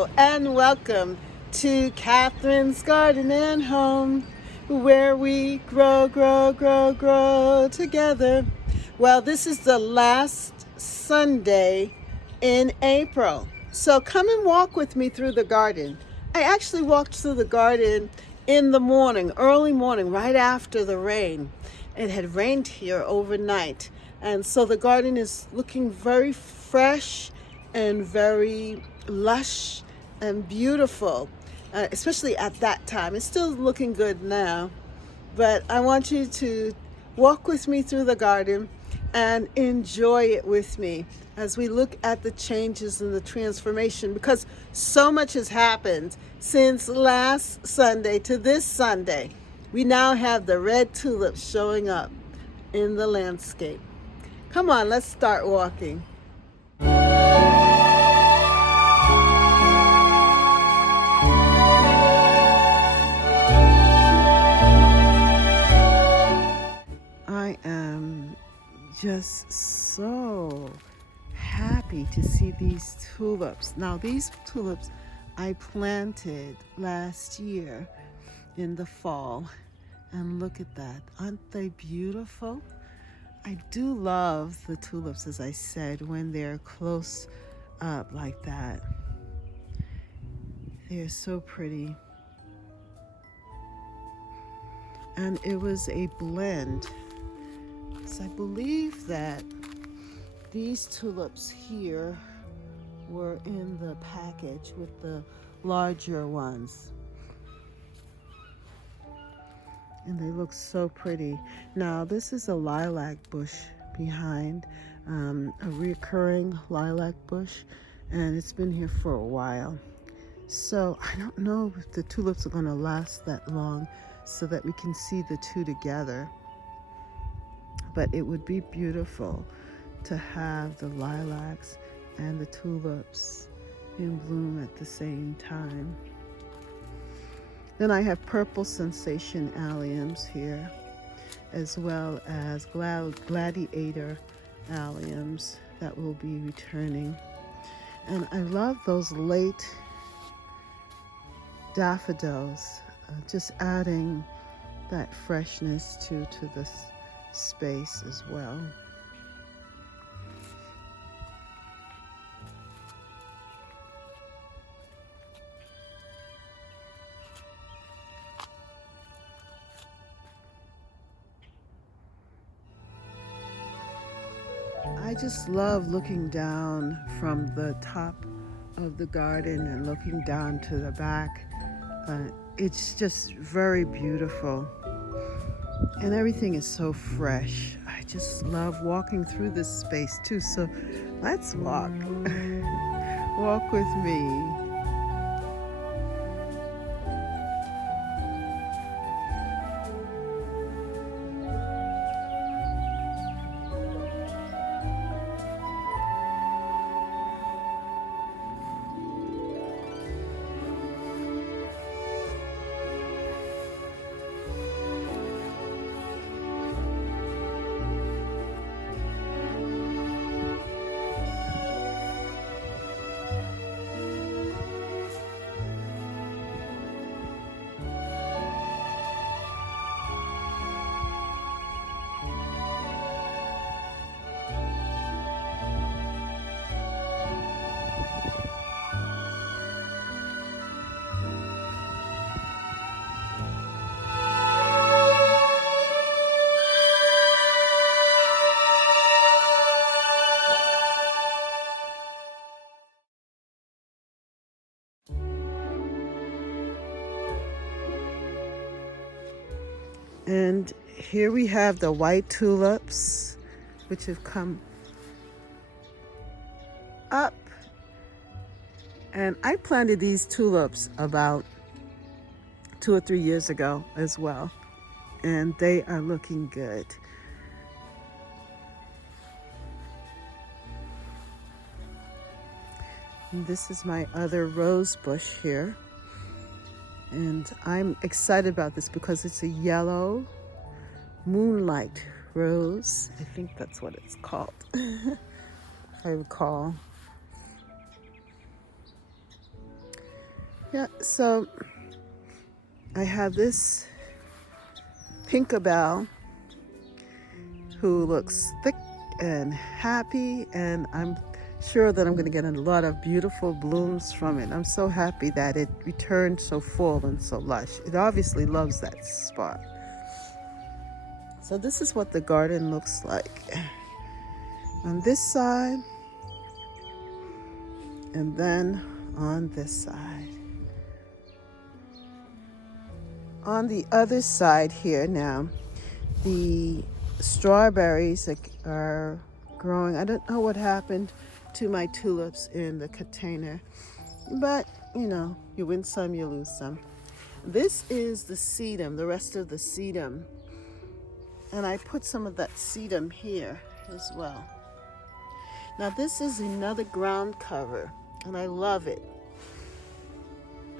Hello and welcome to Catherine's Garden and Home, where we grow together. Well, this is the last Sunday in April, so come and walk with me through the garden. I actually walked through the garden in the morning, early morning, right after the rain. It had rained here overnight, and so the garden is looking very fresh and very lush and beautiful, especially at that time. It's still looking good now, but I want you to walk with me through the garden and enjoy it with me as we look at the changes and the transformation, because so much has happened since last Sunday to this Sunday. We now have the red tulips showing up in the landscape. Come on, let's start walking. I am just so happy to see these tulips. Now, these tulips I planted last year in the fall, and look at that. Aren't they beautiful? I do love the tulips, as I said, when they're close up like that. They're so pretty. And it was a blend. So I believe that these tulips here were in the package with the larger ones. And they look so pretty. Now, this is a lilac bush behind, a recurring lilac bush, and it's been here for a while. So I don't know if the tulips are going to last that long so that we can see the two together. But it would be beautiful to have the lilacs and the tulips in bloom at the same time. Then I have purple sensation alliums here, as well as gladiator alliums that will be returning. And I love those late daffodils, just adding that freshness to this space as well. I just love looking down from the top of the garden and looking down to the back. It's just very beautiful. And everything is so fresh. I just love walking through this space too. So let's walk. Walk with me. And here we have the white tulips, which have come up. And I planted these tulips about 2 or 3 years ago as well. And they are looking good. And this is my other rose bush here. And I'm excited about this because it's a yellow moonlight rose. I think that's what it's called, if I recall. Yeah, so I have this Pinkabell who looks thick and happy, and I'm sure that I'm going to get a lot of beautiful blooms from it. I'm so happy that it returned so full and so lush. It obviously loves that spot. So this is what the garden looks like on this side, and then on this side. On the other side here now, the strawberries are growing. I don't know what happened to my tulips in the container, but you know, you win some, you lose some. This is the sedum, the rest of the sedum, and I put some of that sedum here as well. Now this is another ground cover, and I love it.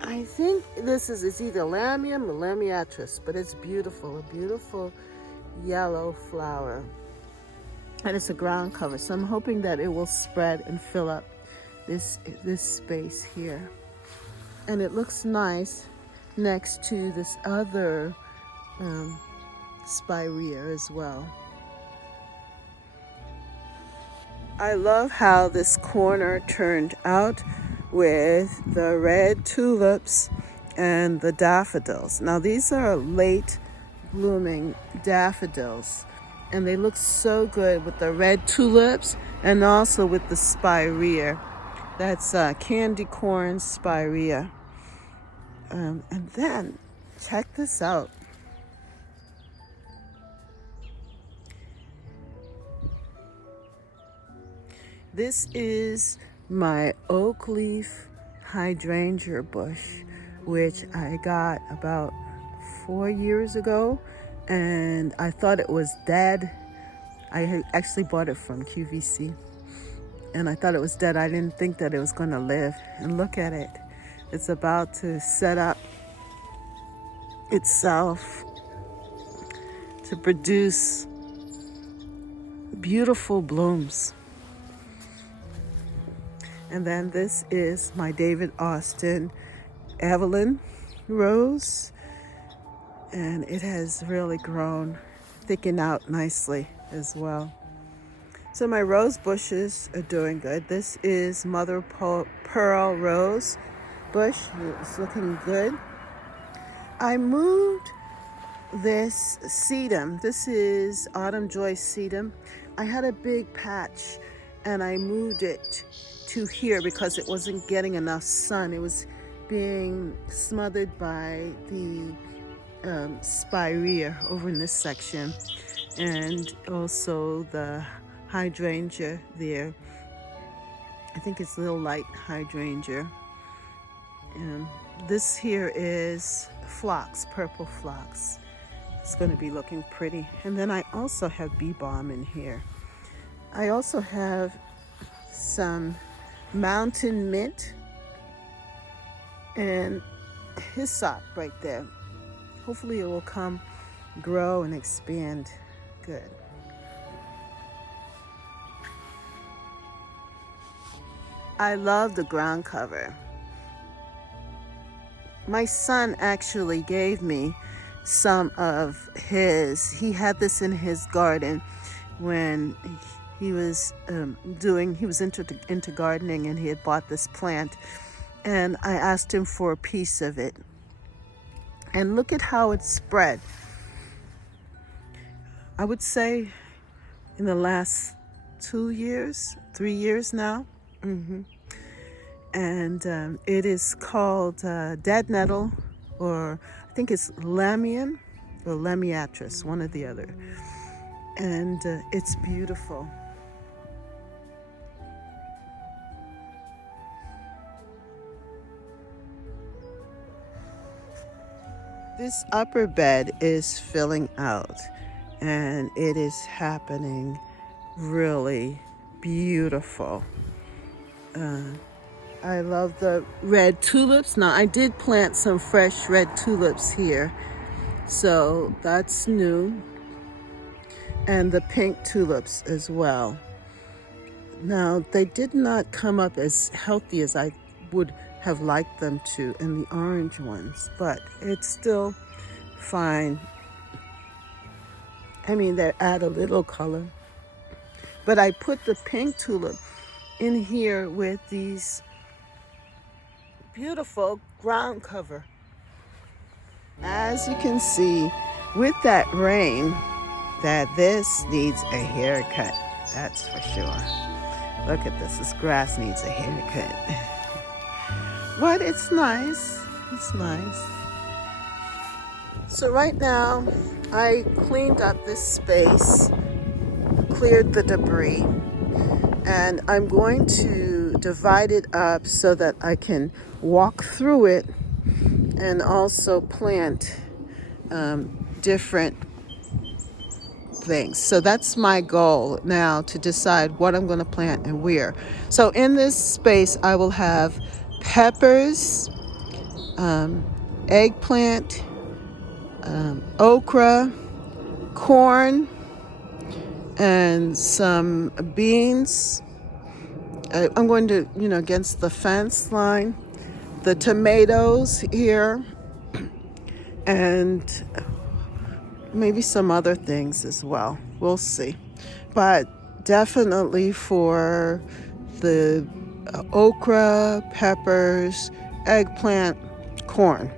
I think this is, it's either lamium or lamiatris, but it's beautiful, a beautiful yellow flower. And it's a ground cover, so I'm hoping that it will spread and fill up this space here. And it looks nice next to this other spirea as well. I love how this corner turned out with the red tulips and the daffodils. Now these are late blooming daffodils, and they look so good with the red tulips and also with the spirea. That's candy corn spirea. And then check this out. This is my oak leaf hydrangea bush, which I got about 4 years ago, and I thought it was dead. I actually bought it from QVC, and I thought it was dead. I didn't think that it was going to live, and look at it. It's about to set up itself to produce beautiful blooms. And then this is my David Austin Evelyn rose, and it has really grown, thickened out nicely as well. So my rose bushes are doing good. This is mother pearl rose bush. It's looking good. I moved this sedum. This is autumn joy sedum. I had a big patch and I moved it to here because it wasn't getting enough sun. It was being smothered by the spirea over in this section, and also the hydrangea there. I think it's a little light hydrangea. And this here is phlox, purple phlox. It's going to be looking pretty. And then I also have bee balm in here. I also have some mountain mint and hyssop right there. Hopefully it will come, grow, and expand good. I love the ground cover. My son actually gave me some of his. He had this in his garden when he was into gardening, and he had bought this plant, and I asked him for a piece of it. And look at how it spread. I would say in the last 2 years, 3 years now. And it is called dead nettle, or I think it's lamium or lamiatris, one or the other. And it's beautiful. This upper bed is filling out, and it is happening really beautiful. I love the red tulips. Now, I did plant some fresh red tulips here, so that's new. And the pink tulips as well. Now, they did not come up as healthy as I would have liked them too, and the orange ones, but it's still fine. I mean, they add a little color. But I put the pink tulip in here with these beautiful ground cover. As you can see, with that rain, that this needs a haircut. That's for sure. Look at this. This grass needs a haircut. But it's nice. It's nice. So right now, I cleaned up this space, cleared the debris, and I'm going to divide it up so that I can walk through it and also plant different things. So that's my goal now, to decide what I'm going to plant and where. So in this space, I will have peppers, eggplant, okra, corn, and some beans. I'm going to, against the fence line, the tomatoes here, and maybe some other things as well. We'll see. But definitely for the okra, peppers, eggplant, corn.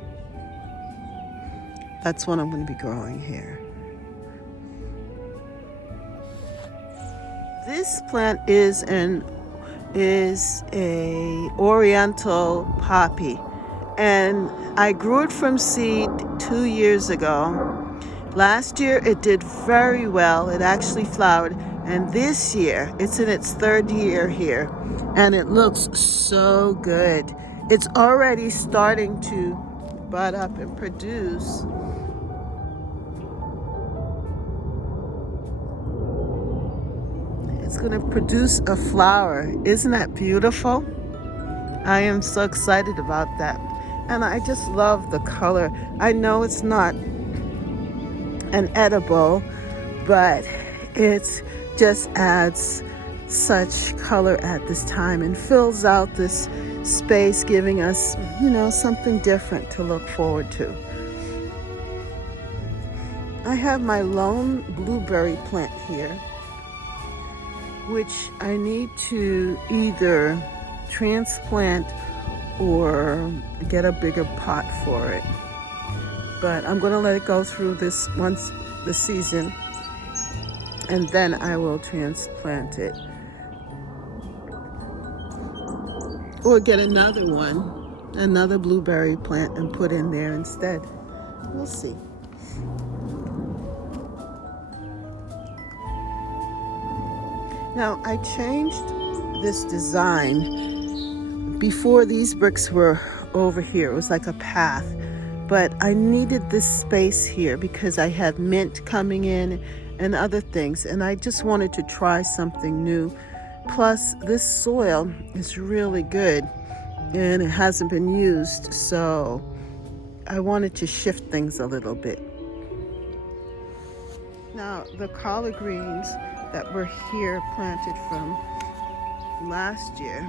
That's what I'm going to be growing here. This plant is a oriental poppy, and I grew it from seed 2 years ago. Last year it did very well. It actually flowered, and this year it's in its 3rd year here, and it looks so good. It's already starting to bud up and produce. It's going to produce a flower. Isn't that beautiful? I am so excited about that. And I just love the color. I know it's not an edible, but it just adds such color at this time and fills out this space, giving us, something different to look forward to. I have my lone blueberry plant here, which I need to either transplant or get a bigger pot for it. But I'm going to let it go through this once the season, and then I will transplant it. Or get another one, another blueberry plant, and put in there instead. We'll see. Now, I changed this design. Before, these bricks were over here. It was like a path. But I needed this space here because I have mint coming in and other things. And I just wanted to try something new. Plus, this soil is really good and it hasn't been used. So I wanted to shift things a little bit. Now, the collard greens that were here planted from last year,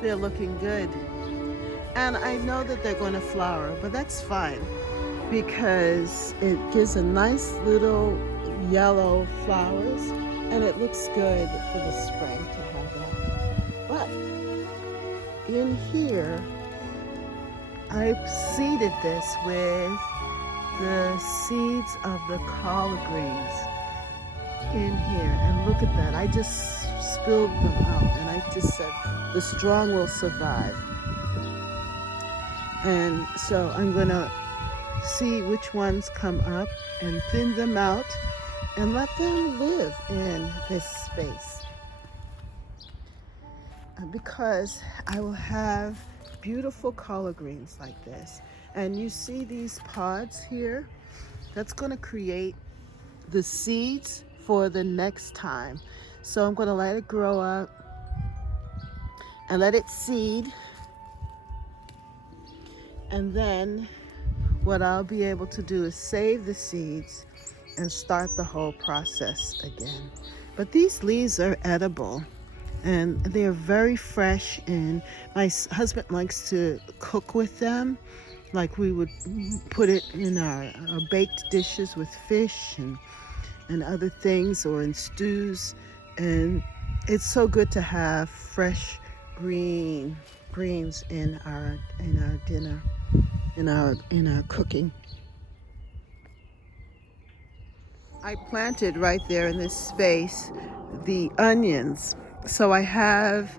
they're looking good. And I know that they're going to flower, but that's fine because it gives a nice little yellow flowers and it looks good for the spring to have that. But in here, I've seeded this with the seeds of the collard greens in here, and look at that. I just spilled them out and I just said the strong will survive. And so I'm going to see which ones come up and thin them out and let them live in this space. Because I will have beautiful collard greens like this. And you see these pods here? That's going to create the seeds for the next time. So I'm going to let it grow up and let it seed. And then what I'll be able to do is save the seeds and start the whole process again. But these leaves are edible and they're very fresh, and my husband likes to cook with them. Like we would put it in our baked dishes with fish and other things, or in stews. And it's so good to have fresh greens in our dinner, in our cooking. I planted right there in this space the onions. So I have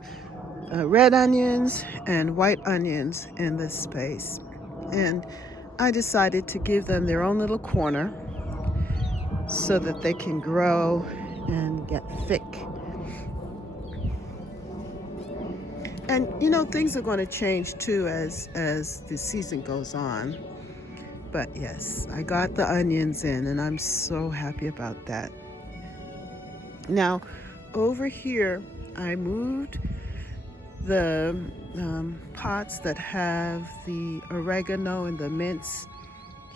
red onions and white onions in this space. And I decided to give them their own little corner so that they can grow and get thick. And you know, things are going to change too as the season goes on. But yes, I got the onions in, and I'm so happy about that. Now, over here, I moved the pots that have the oregano and the mints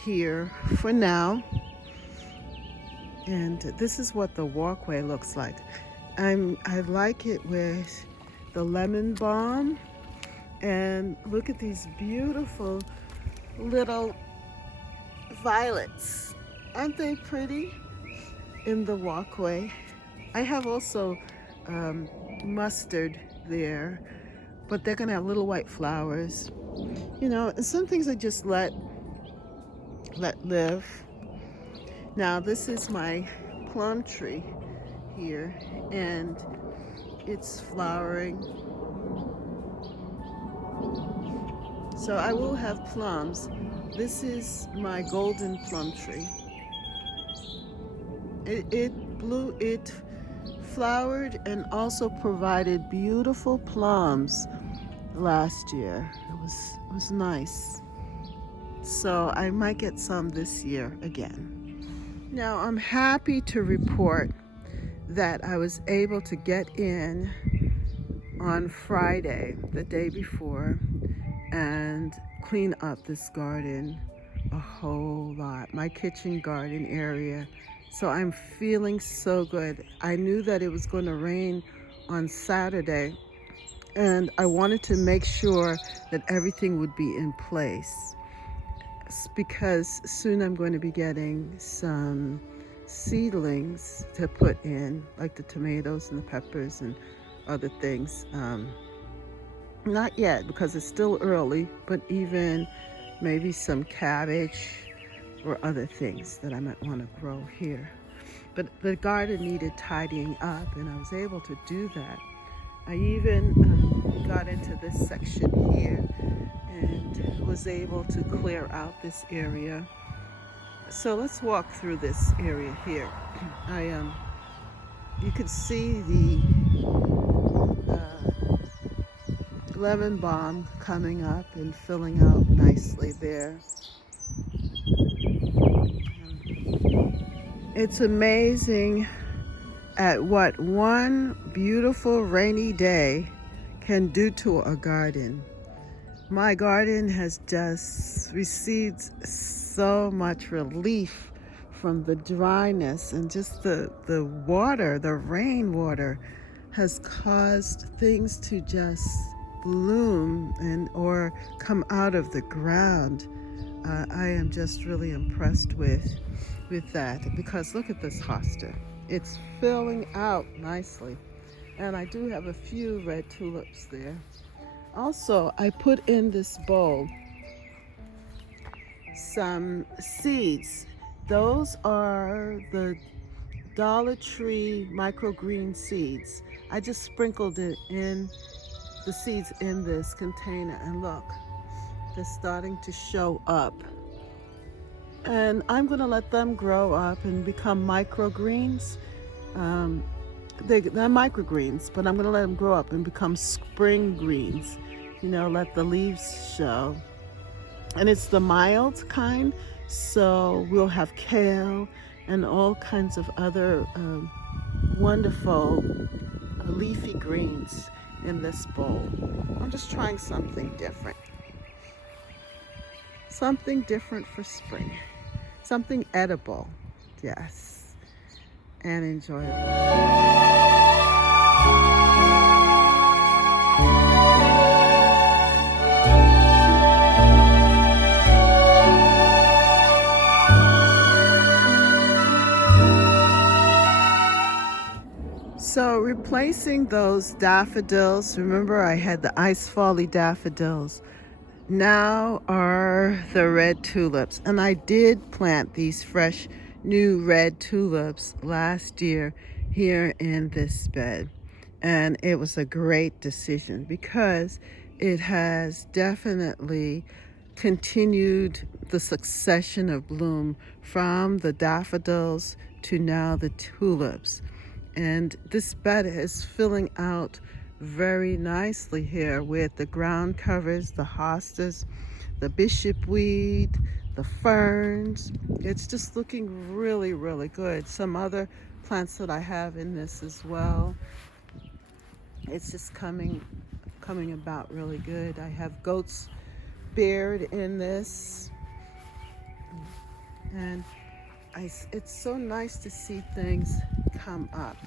here for now. And this is what the walkway looks like. I like it with the lemon balm. And look at these beautiful little violets. Aren't they pretty in the walkway? I have also mustard there, but they're gonna have little white flowers. You know, and some things I just let live. Now this is my plum tree here, and it's flowering. So I will have plums. This is my golden plum tree. It flowered and also provided beautiful plums last year. It was nice. So I might get some this year again. Now I'm happy to report that I was able to get in on Friday, the day before, and clean up this garden a whole lot, my kitchen garden area. So I'm feeling so good. I knew that it was going to rain on Saturday, and I wanted to make sure that everything would be in place, because soon I'm going to be getting some seedlings to put in, like the tomatoes and the peppers and other things. Not yet, because it's still early, but even maybe some cabbage or other things that I might want to grow here. But the garden needed tidying up, and I was able to do that. I even got into this section here and was able to clear out this area. So let's walk through this area here. You can see the lemon balm coming up and filling out nicely there. It's amazing at what one beautiful rainy day can do to a garden. My garden has just received so much relief from the dryness, and just the water, the rainwater has caused things to just bloom and or come out of the ground. I am just really impressed with that, because look at this hosta. It's filling out nicely, and I do have a few red tulips there. Also, I put in this bowl some seeds. Those are the Dollar Tree microgreen seeds. I just sprinkled it in the seeds in this container, and look, they're starting to show up. And I'm gonna let them grow up and become microgreens. They're microgreens, but I'm gonna let them grow up and become spring greens. You know, let the leaves show. And it's the mild kind, so we'll have kale and all kinds of other wonderful leafy greens in this bowl. I'm just trying something different. Something different for spring. Something edible, yes, and enjoyable. So replacing those daffodils, remember I had the ice folly daffodils, now are the red tulips. And I did plant these fresh new red tulips last year here in this bed. And it was a great decision because it has definitely continued the succession of bloom from the daffodils to now the tulips. And this bed is filling out very nicely here with the ground covers, the hostas, the bishopweed, the ferns. It's just looking really, really good. Some other plants that I have in this as well. It's just coming about really good. I have goat's beard in this, and it's so nice to see things come up.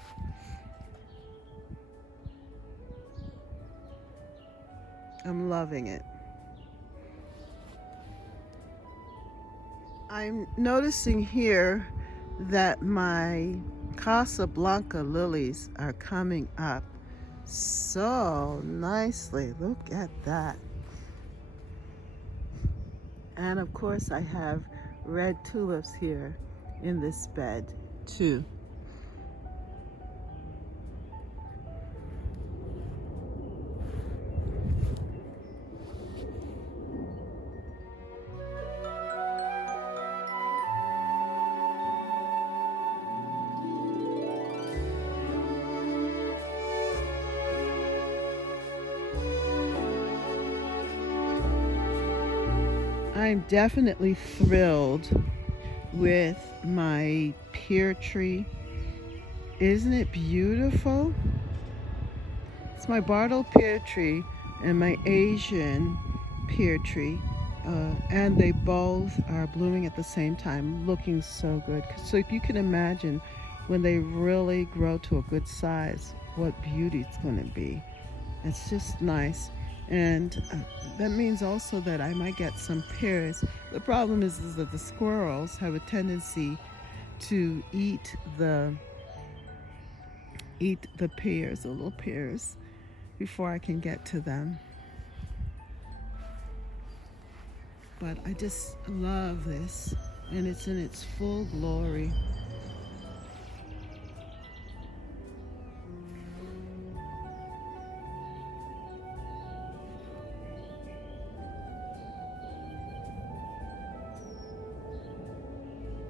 I'm loving it. I'm noticing here that my Casablanca lilies are coming up so nicely. Look at that. And of course I have red tulips here in this bed too. I'm definitely thrilled with my pear tree. Isn't it beautiful? It's my Bartle pear tree and my Asian pear tree. And they both are blooming at the same time, looking so good. So if you can imagine when they really grow to a good size, what beauty it's going to be. It's just nice. And that means also that I might get some pears. The problem is that the squirrels have a tendency to eat the pears, the little pears, before I can get to them. But I just love this, and it's in its full glory.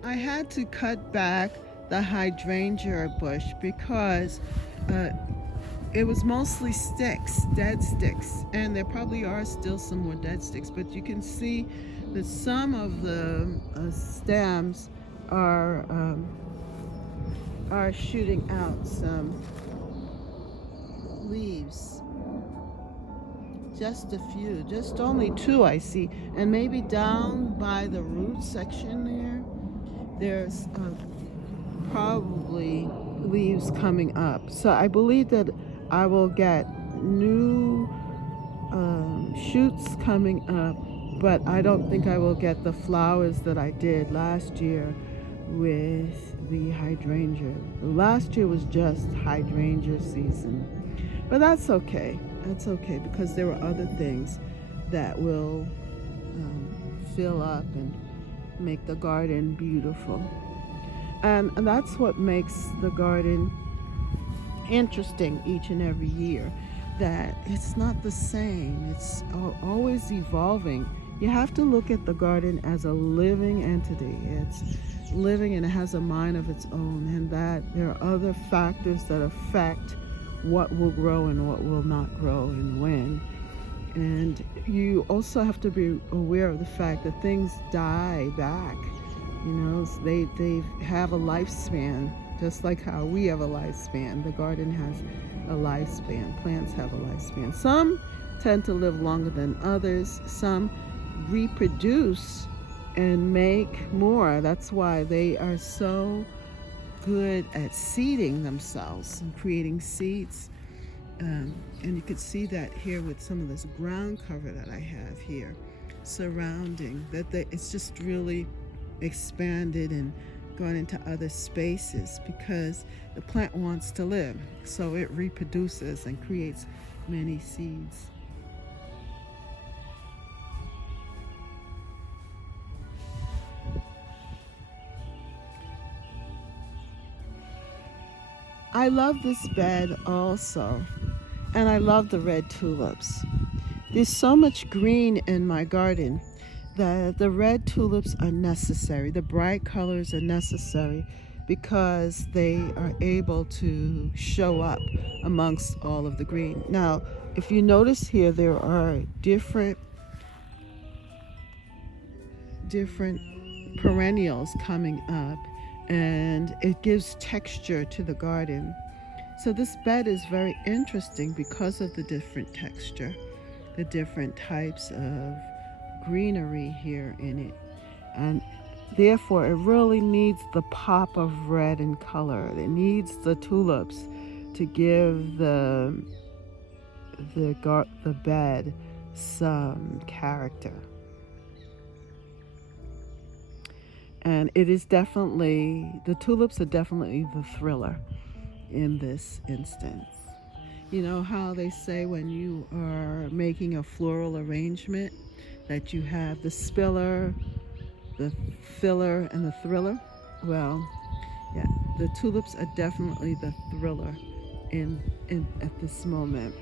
I had to cut back the hydrangea bush because it was mostly sticks, dead sticks, and there probably are still some more dead sticks, but you can see that some of the stems are shooting out some leaves. Just a few, just only two I see, and maybe down by the root section there's probably leaves coming up. So I believe that I will get new shoots coming up, but I don't think I will get the flowers that I did last year with the hydrangea. Last year was just hydrangea season, but that's okay. That's okay because there were other things that will fill up and make the garden beautiful. And that's what makes the garden interesting each and every year, that it's not the same. It's always evolving. You have to look at the garden as a living entity. It's living and it has a mind of its own, and that there are other factors that affect what will grow and what will not grow and when. And you also have to be aware of the fact that things die back. You know, they have a lifespan, just like how we have a lifespan. The garden has a lifespan. Plants have a lifespan. Some tend to live longer than others. Some reproduce and make more. That's why they are so good at seeding themselves and creating seeds. And you could see that here with some of this ground cover that I have here surrounding that. It's just really expanded and going into other spaces because the plant wants to live. So it reproduces and creates many seeds. I love this bed also, and I love the red tulips. There's so much green in my garden that the red tulips are necessary. The bright colors are necessary because they are able to show up amongst all of the green. Now, if you notice here, there are different perennials coming up, and it gives texture to the garden. So this bed is very interesting because of the different texture, the different types of greenery here in it. And therefore, it really needs the pop of red in color. It needs the tulips to give the bed some character. And it is definitely, the tulips are definitely the thriller in this instance. You know how they say when you are making a floral arrangement that you have the spiller, the filler, and the thriller? Well, yeah, the tulips are definitely the thriller in at this moment.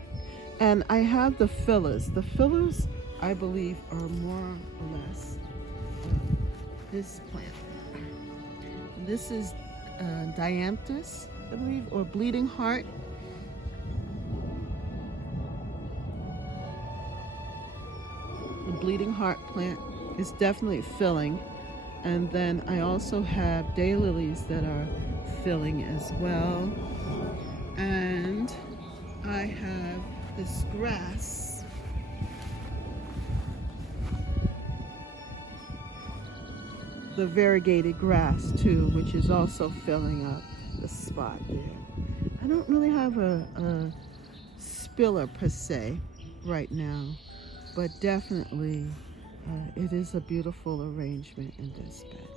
And I have the fillers. The fillers, I believe, are more or less this plant. This is dianthus, I believe, or bleeding heart. The bleeding heart plant is definitely filling. And then I also have daylilies that are filling as well. And I have this grass. The variegated grass too, which is also filling up the spot there. I don't really have a spiller per se right now, but definitely it is a beautiful arrangement in this bed.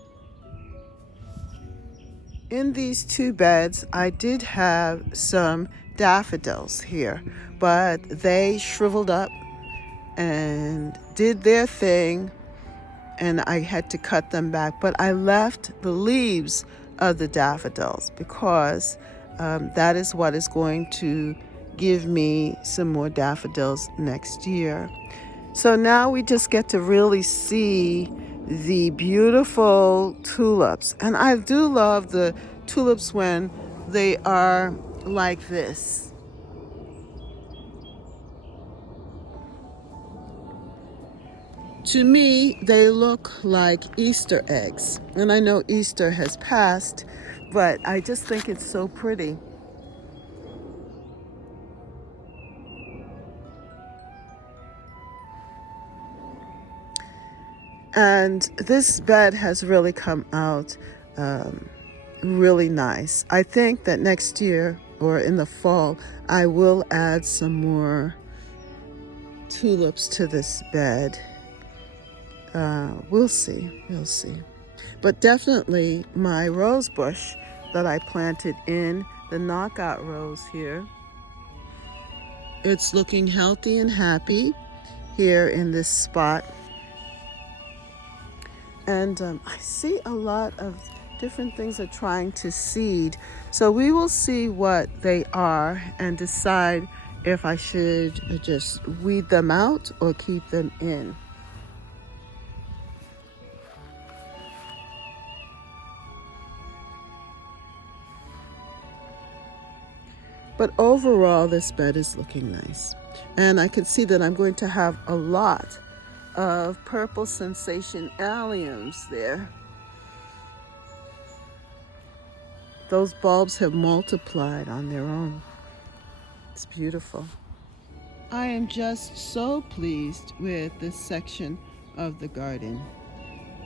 In these two beds, I did have some daffodils here, but they shriveled up and did their thing, and I had to cut them back. But I left the leaves of the daffodils because that is what is going to give me some more daffodils next year. So now we just get to really see the beautiful tulips. And I do love the tulips when they are like this. To me, they look like Easter eggs. And I know Easter has passed, but I just think it's so pretty. And this bed has really come out really nice. I think that next year or in the fall, I will add some more tulips to this bed. We'll see. But definitely my rose bush that I planted in the knockout rose here, it's looking healthy and happy here in this spot. And I see a lot of different things are trying to seed. So we will see what they are and decide if I should just weed them out or keep them in. But overall, this bed is looking nice. And I can see that I'm going to have a lot of purple sensation alliums there. Those bulbs have multiplied on their own. It's beautiful. I am just so pleased with this section of the garden.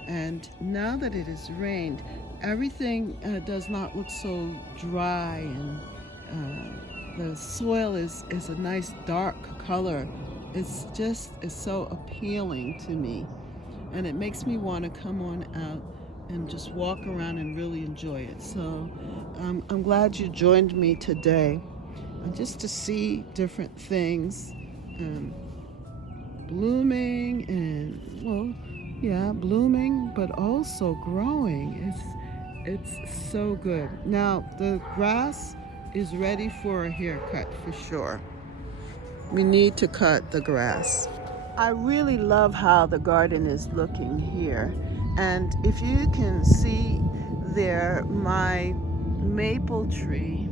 And now that it has rained, everything does not look so dry, and the soil is a nice dark color. It's so appealing to me, and it makes me want to come on out and just walk around and really enjoy it. So I'm glad you joined me today, just to see different things blooming and, well, yeah, blooming, but also growing. It's so good. Now the grass is ready for a haircut for sure. We need to cut the grass. I really love how the garden is looking here. And if you can see there, my maple tree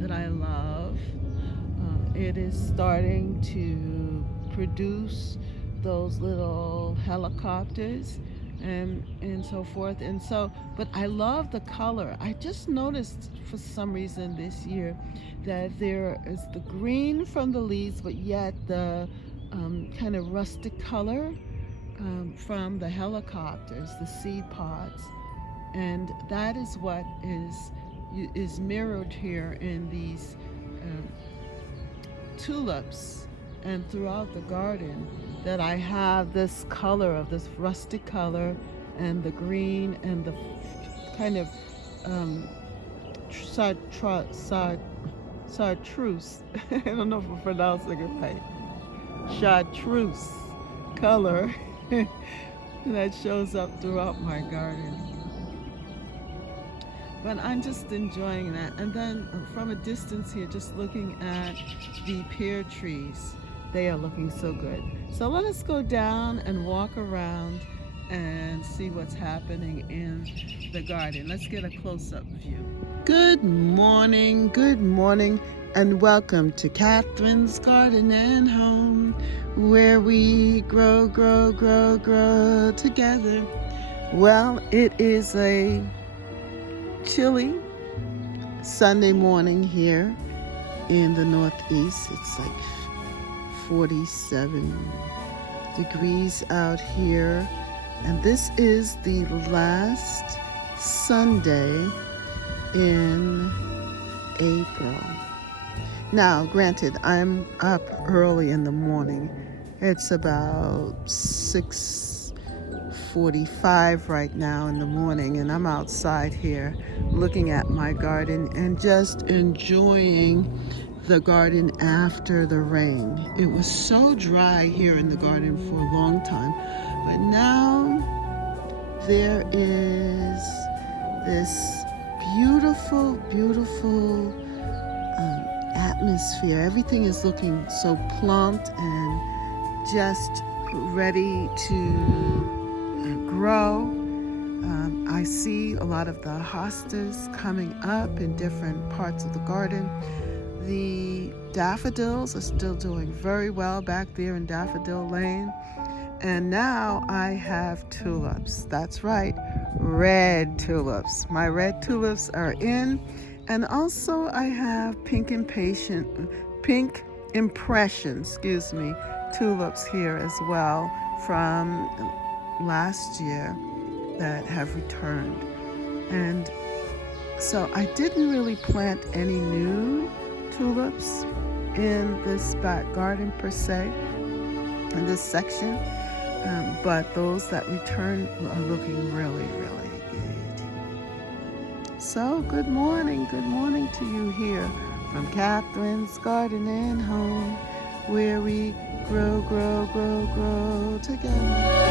that I love, it is starting to produce those little helicopters and so forth. And so, but I love the color. I just noticed for some reason this year that there is the green from the leaves, but yet the kind of rustic color from the helicopters, the seed pods. And that is what is mirrored here in these tulips and throughout the garden, that I have this color of this rustic color and the green and the kind of chartreuse. I don't know if I'm pronouncing it right. Chartreuse color that shows up throughout my garden. But I'm just enjoying that. And then from a distance here, just looking at the pear trees, they are looking so good. So let us go down and walk around and see what's happening in the garden. Let's get a close-up view. Good morning, and welcome to Catherine's Garden and Home, where we grow together. Well, it is a chilly Sunday morning here in the Northeast. It's like 47 degrees out here, and this is the last Sunday in April. Now, granted, I'm up early in the morning. It's about 6:45 right now in the morning, and I'm outside here looking at my garden and just enjoying the garden after the rain. It was so dry here in the garden for a long time, but now there is this beautiful atmosphere. Everything is looking so plump and just ready to grow. I see a lot of the hostas coming up in different parts of the garden. The daffodils are still doing very well back there in Daffodil Lane. And now I have tulips. That's right, red tulips. My red tulips are in. And also I have pink impression, tulips here as well from last year that have returned. And so I didn't really plant any new tulips in this back garden per se, in this section, but those that returned are looking really good. So good morning to you here from Catherine's Garden and Home, where we grow together.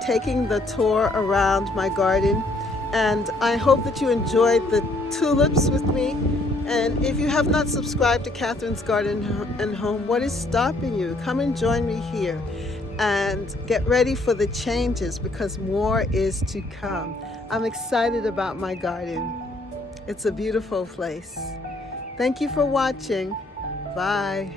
Taking the tour around my garden, and I hope that you enjoyed the tulips with me. And if you have not subscribed to Catherine's Garden and Home, what is stopping you? Come and join me here and get ready for the changes, because more is to come. I'm excited about my garden. It's a beautiful place. Thank you for watching. Bye.